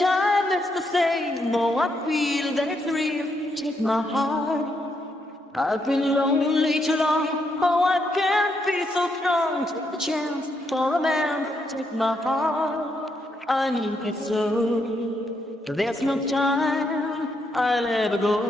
time it's the same. Oh, I feel that it's real. Take my heart. I've been lonely too long. Oh, I can't be so strong. Take the chance for a man. Take my heart. I need it so. There's no time I'll ever go.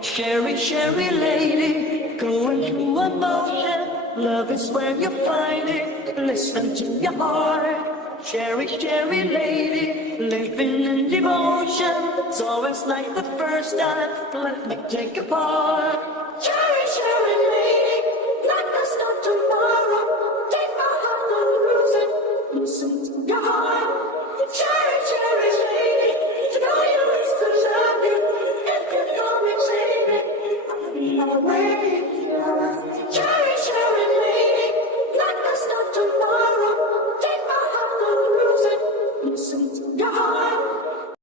Sherry, Sherry lady, going through emotion. Love is where you find it. Listen to your heart. Sherry, Sherry lady, living in devotion. It's always like the first time. Let me take a part. Sherry, Sherry lady, like there's no tomorrow. Take my heart and lose it. Listen to your heart. Cherry, cherry lady, to know you is to love you. If you call me baby, I'll be away. Cherry, cherry lady, like there's no tomorrow. Take my heart and lose it. Listen to your heart.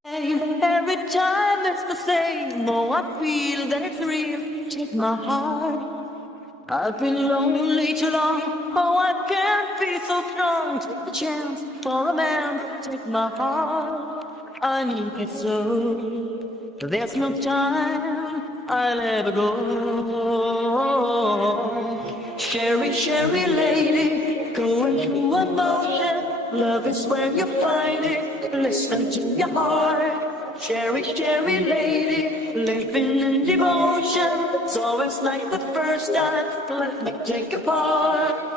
Every time it's the same. Oh, I feel that it's real. Take my heart. I've been lonely too long. Oh, I can't be so strong. Take the chance for a man. Take my heart. I need it so. There's no time I'll ever go. Sherry, Sherry lady, going through emotion. Love is where you find it. Listen to your heart. Sherry, Sherry lady, living in devotion. It's always like the first time. Let me take a part.